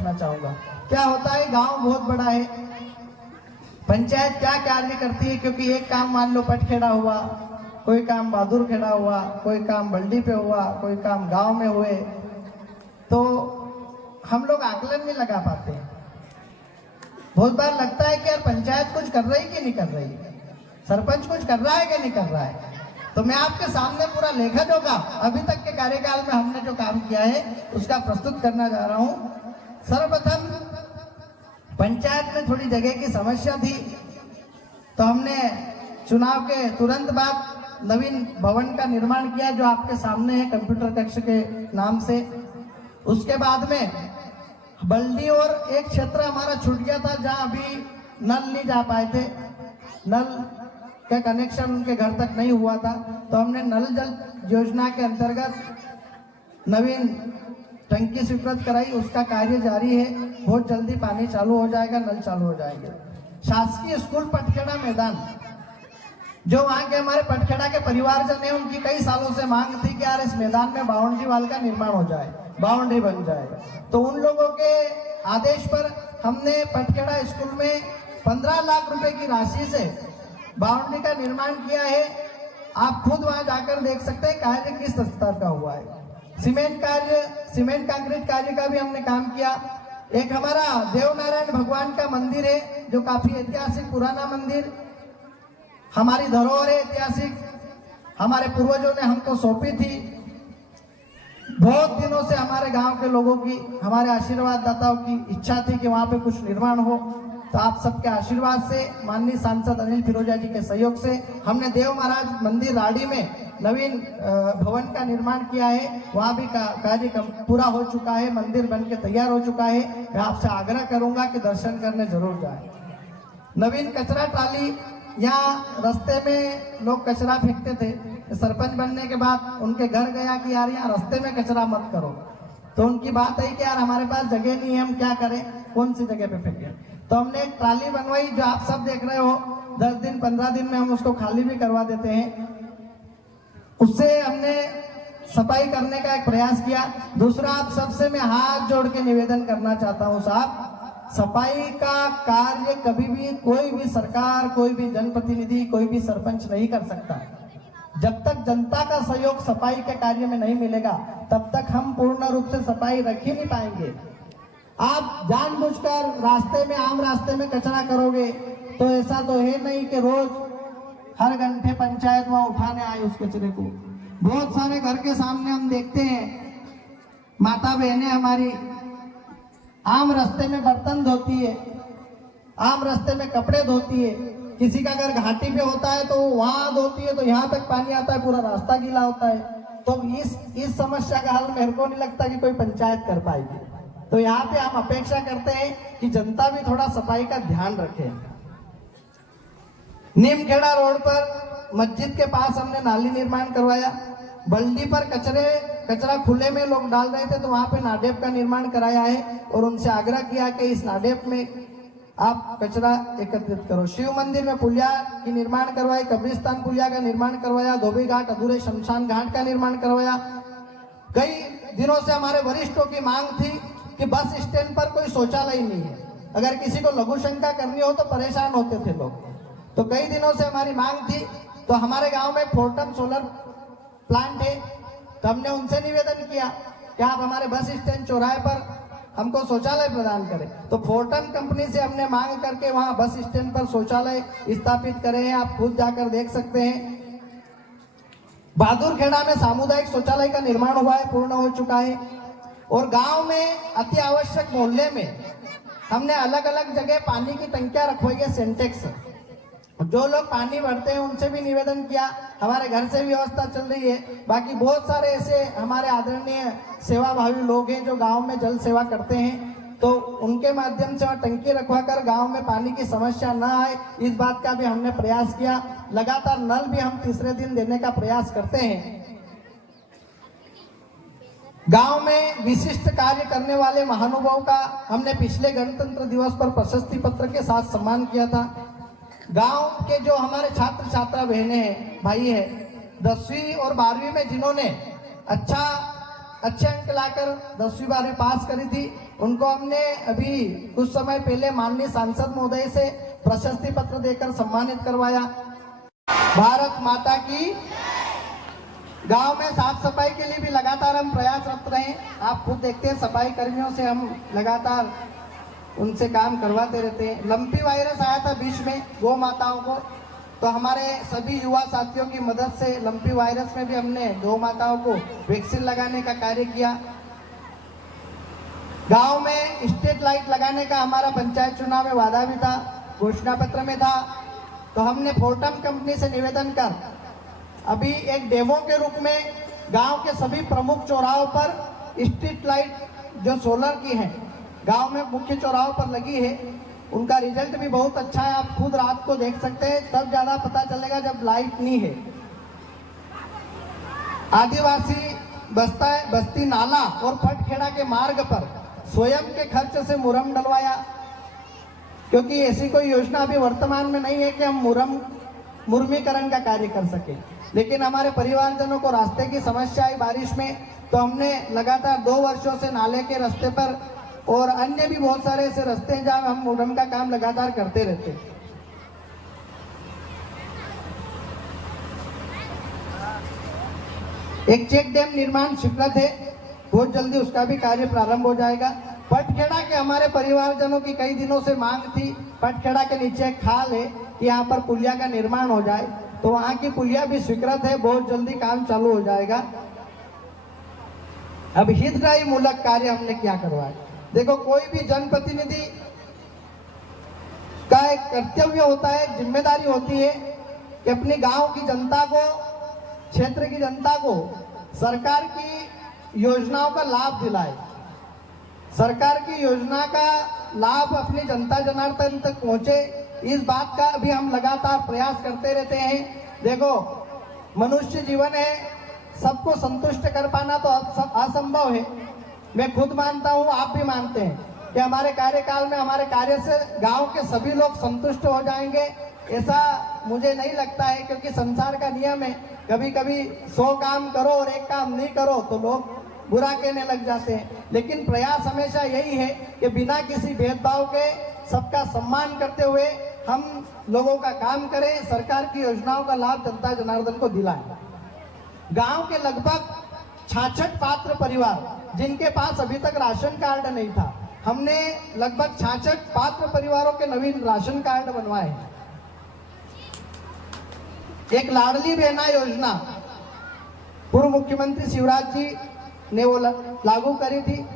रखना चाहूंगा। क्या होता है, गांव बहुत बड़ा है, पंचायत क्या कार्य करती है, क्योंकि एक काम मान लो पटखेड़ा हुआ, कोई काम बहादुर खेड़ा हुआ, कोई काम बल्डी पे हुआ, कोई काम गांव में हुए, तो हम लोग आकलन नहीं लगा पाते हैं। बहुत बार लगता है कि यार पंचायत कुछ कर रही कि नहीं कर रही, सरपंच कुछ कर रहा है कि नहीं कर रहा है। तो मैं आपके सामने पूरा लेखा जोखा अभी तक के कार्यकाल में हमने जो काम किया है उसका प्रस्तुत करना जा रहा हूं। सर्वप्रथम पंचायत में थोड़ी जगह की समस्या थी, तो हमने चुनाव के तुरंत बाद नवीन भवन का निर्माण किया जो आपके सामने है, कंप्यूटर कक्ष के नाम से। उसके बाद में बल्दी और एक क्षेत्र हमारा छूट गया था जहां अभी नल नहीं जा पाए थे, नल का कनेक्शन उनके घर तक नहीं हुआ था, तो हमने नल जल योजना के अंतर्गत नवीन टंकी स्वीकृत कराई। उसका कार्य जारी है, बहुत जल्दी पानी चालू हो जाएगा, नल चालू हो जाएंगे। शासकीय स्कूल पटखेड़ा मैदान, जो वहाँ के हमारे पटखेड़ा के परिवारजन है, उनकी कई सालों से मांग थी कि यार इस मैदान में बाउंड्री वाल का निर्माण हो जाए, बाउंड्री बन जाए। तो उन लोगों के आदेश पर हमने पटखेड़ा स्कूल में 15 लाख रुपए की राशि से बाउंड्री का निर्माण किया है। आप खुद वहां जाकर देख सकते हैं कार्य किस स्तर का हुआ है। सीमेंट कंक्रीट कार्य का भी हमने काम किया। एक हमारा देवनारायण भगवान का मंदिर है जो काफी ऐतिहासिक पुराना मंदिर, हमारी धरोहर है ऐतिहासिक, हमारे पूर्वजों ने हमको सौंपी थी। बहुत दिनों से हमारे गांव के लोगों की, हमारे आशीर्वाद दाताओं की इच्छा थी कि वहां पे कुछ निर्माण हो। तो आप सबके आशीर्वाद से, माननीय सांसद अनिल फिरोजा जी के सहयोग से हमने देव महाराज मंदिर राड़ी में नवीन भवन का निर्माण किया है। वहां भी कार्य पूरा हो चुका है, मंदिर बन के तैयार हो चुका है। मैं आपसे आग्रह करूंगा कि दर्शन करने जरूर जाए। नवीन कचरा ट्राली, यहाँ रास्ते में लोग कचरा फेंकते थे, सरपंच बनने के बाद उनके घर गया कि यार यहाँ रास्ते में कचरा मत करो। तो उनकी बात है कि यार हमारे पास जगह नहीं है, हम क्या करें, कौन सी जगह पे फेंके। तो हमने एक ट्राली बनवाई जो आप सब देख रहे हो, 10 दिन 15 दिन में हम उसको खाली भी करवा देते हैं। उससे हमने सफाई करने का एक प्रयास किया। दूसरा, आप सबसे मैं हाथ जोड़ के निवेदन करना चाहता हूँ साहब, सफाई का कार्य कभी भी कोई भी सरकार, कोई भी जनप्रतिनिधि, कोई भी सरपंच नहीं कर सकता। जब तक जनता का सहयोग सफाई के कार्य में नहीं मिलेगा तब तक हम पूर्ण रूप से सफाई रख ही नहीं पाएंगे। आप जानबूझकर रास्ते में, आम रास्ते में कचरा करोगे तो ऐसा तो है नहीं कि रोज हर घंटे पंचायत वहां उठाने आए उस कचरे को। बहुत सारे घर के सामने हम देखते हैं माता बहनें हमारी आम रास्ते में बर्तन धोती है, आम रास्ते में कपड़े धोती है। किसी का अगर घाटी पे होता है तो वहां धोती है, तो यहाँ तक पानी आता है, पूरा रास्ता गीला होता है। तो इस समस्या का हल मेरे को नहीं लगता कि कोई पंचायत कर पाएगी। तो यहाँ पे हम अपेक्षा करते हैं कि जनता भी थोड़ा सफाई का ध्यान रखे। नीमखेड़ा रोड पर मस्जिद के पास हमने नाली निर्माण करवाया। बल्दी पर कचरा खुले में लोग डाल रहे थे, तो वहां पे नाडेप का निर्माण कराया है और उनसे आग्रह किया कि इस नाडेप में आप कचरा एकत्रित करो। शिव मंदिर में पुलिया की निर्माण करवाई, कब्रिस्तान पुलिया का निर्माण करवाया, धोबी घाट अधूरे शमशान घाट का निर्माण करवाया। कई दिनों से हमारे वरिष्ठों की मांग थी कि बस स्टैंड पर कोई शौचालय नहीं है, अगर किसी को लघु शंका करनी हो तो परेशान होते थे लोग। तो कई दिनों से हमारी मांग थी। तो हमारे गांव में फोर्टम सोलर प्लांट है, तो हमने उनसे निवेदन किया कि आप हमारे बस स्टैंड चौराहे पर हमको शौचालय प्रदान करें। तो फोर्टम कंपनी से हमने मांग करके वहां बस स्टैंड पर शौचालय स्थापित करे हैं। आप खुद जाकर देख सकते हैं। बहादुर खेड़ा में सामुदायिक शौचालय का निर्माण हुआ है, पूर्ण हो चुका है। और गांव में अति आवश्यक मोहल्ले में हमने अलग अलग जगह पानी की टंकियां रखवाई है, सेंटेक्स। जो लोग पानी भरते हैं उनसे भी निवेदन किया, हमारे घर से भी व्यवस्था चल रही है। बाकी बहुत सारे ऐसे हमारे आदरणीय सेवाभावी लोग हैं जो गांव में जल सेवा करते हैं, तो उनके माध्यम से वहाँ टंकी रखवाकर गांव में पानी की समस्या न आए, इस बात का भी हमने प्रयास किया। लगातार नल भी हम तीसरे दिन देने का प्रयास करते हैं। गांव में विशिष्ट कार्य करने वाले महानुभावों का हमने पिछले गणतंत्र दिवस पर प्रशस्ति पत्र के साथ सम्मान किया था। गांव के जो हमारे छात्र छात्रा बहनें हैं, भाई हैं, 10वीं और 12वीं में जिन्होंने अच्छा अच्छे अंक लाकर 10वीं 12वीं पास करी थी, उनको हमने अभी कुछ समय पहले माननीय सांसद महोदय से प्रशस्ति पत्र देकर सम्मानित करवाया। भारत माता की। गांव में साफ सफाई के लिए भी लगातार हम प्रयासरत रहे। आप खुद देखते हैं सफाई कर्मियों से हम लगातार उनसे काम करवाते रहते हैं। लंपी वायरस आया था बीच में गौ माताओं को, तो हमारे सभी युवा साथियों की मदद से लंपी वायरस में भी हमने गौ माताओं को वैक्सीन लगाने का कार्य किया। गांव में स्ट्रीट लाइट लगाने का हमारा पंचायत चुनाव में वादा भी था, घोषणा पत्र में था, तो हमने फोर्टम कंपनी से निवेदन कर अभी एक डेमो के रूप में गांव के सभी प्रमुख चौराहों पर स्ट्रीट लाइट जो सोलर की है गांव में मुख्य चौराहों पर लगी है, उनका रिजल्ट भी बहुत अच्छा है। आप खुद रात को देख सकते हैं, तब ज्यादा पता चलेगा जब लाइट नहीं है। आदिवासी बस्ती नाला और पटखेड़ा के मार्ग पर स्वयं के खर्च से मुरम डलवाया, क्योंकि ऐसी कोई योजना अभी वर्तमान में नहीं है कि हम मुर्मीकरण का कार्य कर सके, लेकिन हमारे परिवारजनों को रास्ते की समस्या आई बारिश में, तो हमने लगातार 2 वर्षों से नाले के रास्ते पर और अन्य भी बहुत सारे ऐसे रास्ते हैं जहां हम मुरम का काम लगातार करते रहते हैं। एक चेक डैम निर्माण स्वीकृत है, बहुत जल्दी उसका भी कार्य प्रारंभ हो जाएगा। पटखेड़ा के हमारे परिवारजनों की कई दिनों से मांग थी, पटखेड़ा के नीचे एक खाल है कि यहाँ पर पुलिया का निर्माण हो जाए, तो वहां की पुलिया भी स्वीकृत है, बहुत जल्दी काम चालू हो जाएगा। अब हितग्राही मूलक कार्य हमने क्या करवाया। देखो, कोई भी जनप्रतिनिधि का एक कर्तव्य होता है, जिम्मेदारी होती है कि अपने गांव की जनता को, क्षेत्र की जनता को सरकार की योजनाओं का लाभ दिलाए, सरकार की योजना का लाभ अपनी जनता जनार्दन तक पहुंचे, इस बात का भी हम लगातार प्रयास करते रहते हैं। देखो, मनुष्य जीवन है, सबको संतुष्ट कर पाना तो असंभव है। मैं खुद मानता हूं, आप भी मानते हैं कि हमारे कार्यकाल में हमारे कार्य से गांव के सभी लोग संतुष्ट हो जाएंगे, ऐसा मुझे नहीं लगता है, क्योंकि संसार का नियम है, कभी कभी 100 काम करो और एक काम नहीं करो तो लोग बुरा कहने लग जाते हैं। लेकिन प्रयास हमेशा यही है कि बिना किसी भेदभाव के सबका सम्मान करते हुए हम लोगों का काम करें, सरकार की योजनाओं का लाभ जनता जनार्दन को दिलाएं। गांव के लगभग 66 पात्र परिवार जिनके पास अभी तक राशन कार्ड नहीं था, हमने लगभग 66 पात्र परिवारों के नवीन राशन कार्ड बनवाए। एक लाडली बहना योजना पूर्व मुख्यमंत्री शिवराज जी ने वो लागू करी थी।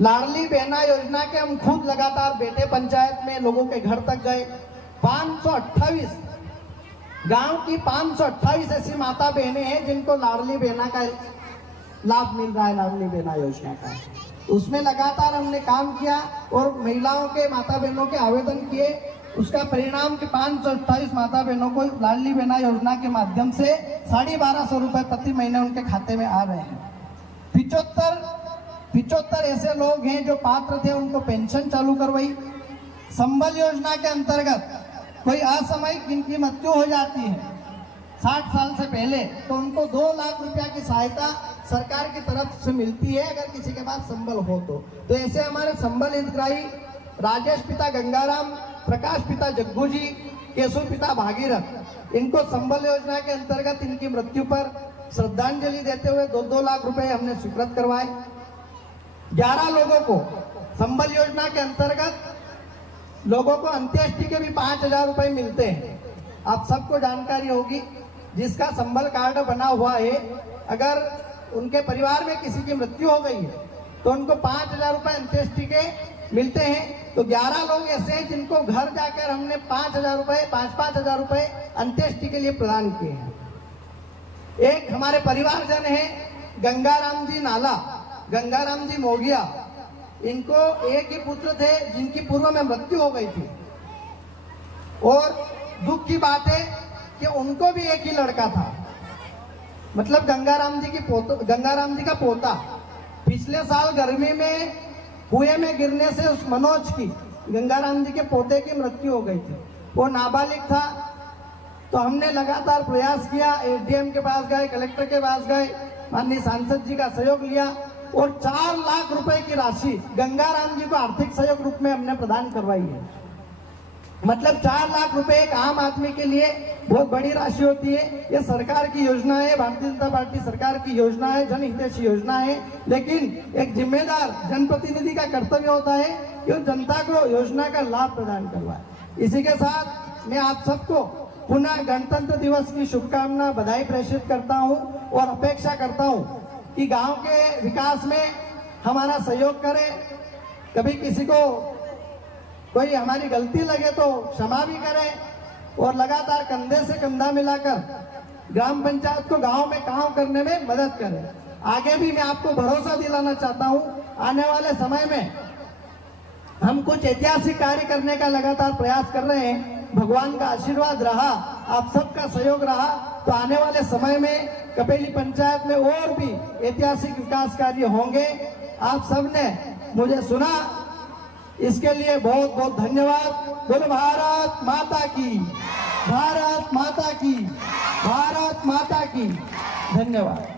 लाडली बहना योजना के हम खुद लगातार बेटे पंचायत में लोगों के घर तक गए। 528 गांव की 528 ऐसी माता बहनें हैं जिनको लाडली बहना का लाभ मिल रहा है, लाडली बहना योजना का। उसमें लगातार हमने काम किया और महिलाओं के, माता बहनों के आवेदन किए, उसका परिणाम कि 528 माता बहनों को लाडली बहना योजना के माध्यम से 1250 रुपए प्रति महीने उनके खाते में आ रहे हैं। 75 ऐसे लोग हैं जो पात्र थे, उनको पेंशन चालू करवाई। संबल योजना के अंतर्गत कोई असामयिक जिनकी मृत्यु हो जाती है 60 साल से पहले, तो उनको 2 लाख रुपया की सहायता सरकार की तरफ से मिलती है अगर किसी के पास संबल हो तो ऐसे हमारे संबल हितग्राही राजेश पिता गंगाराम, प्रकाश पिता जग्गू जी, केशव पिता भागीरथ, इनको संबल योजना के अंतर्गत इनकी मृत्यु पर श्रद्धांजलि देते हुए 2-2 लाख रुपए हमने स्वीकृत करवाए। 11 लोगों को संबल योजना के अंतर्गत लोगों को अंत्येष्टि के भी 5000 रुपए मिलते हैं। आप सबको जानकारी होगी, जिसका संबल कार्ड बना हुआ है, अगर उनके परिवार में किसी की मृत्यु हो गई है तो उनको 5000 रुपए अंत्येष्टि के मिलते हैं। तो 11 लोग ऐसे हैं जिनको घर जाकर हमने 5000 रुपए, 5-5 रुपए अंत्येष्टि के लिए प्रदान किए हैं। एक हमारे परिवारजन है गंगाराम जी नाला, गंगाराम जी मोगिया, इनको एक ही पुत्र थे जिनकी पूर्व में मृत्यु हो गई थी, और दुख की बात है कि उनको भी एक ही लड़का था, मतलब गंगाराम जी का पोता। पिछले साल गर्मी में कुएं में गिरने से उस मनोज की, गंगाराम जी के पोते की मृत्यु हो गई थी। वो नाबालिग था, तो हमने लगातार प्रयास किया, एसडीएम के पास गए, कलेक्टर के पास गए, माननीय सांसद जी का सहयोग लिया और 4 लाख रुपए की राशि गंगाराम जी को आर्थिक सहयोग रूप में हमने प्रदान करवाई है। मतलब 4 लाख रुपए एक आम आदमी के लिए बहुत बड़ी राशि होती है। ये सरकार की योजना है, भारतीय जनता पार्टी सरकार की योजना है, जनहितैषी योजना है। लेकिन एक जिम्मेदार जनप्रतिनिधि का कर्तव्य होता है कि वो जनता को योजना का लाभ प्रदान करवाए। इसी के साथ मैं आप सबको पुनः गणतंत्र दिवस की शुभकामना, बधाई प्रेषित करता हूं और अपेक्षा करता हूं कि गांव के विकास में हमारा सहयोग करें। कभी किसी को कोई हमारी गलती लगे तो क्षमा भी करें और लगातार कंधे से कंधा मिलाकर ग्राम पंचायत को गांव में काम करने में मदद करें। आगे भी मैं आपको भरोसा दिलाना चाहता हूं, आने वाले समय में हम कुछ ऐतिहासिक कार्य करने का लगातार प्रयास कर रहे हैं। भगवान का आशीर्वाद रहा, आप सबका सहयोग रहा तो आने वाले समय में कपेली पंचायत में और भी ऐतिहासिक विकास कार्य होंगे। आप सबने मुझे सुना, इसके लिए बहुत बहुत धन्यवाद। बोलो भारत माता की, भारत माता की, भारत माता की। धन्यवाद।